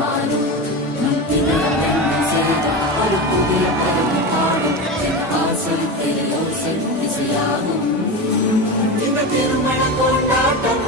மாறும் ஒரு புதிய பதவி காணும் ஆசை தெரியோசை திசையாகும் இந்த திருமண கொண்டாட்டம்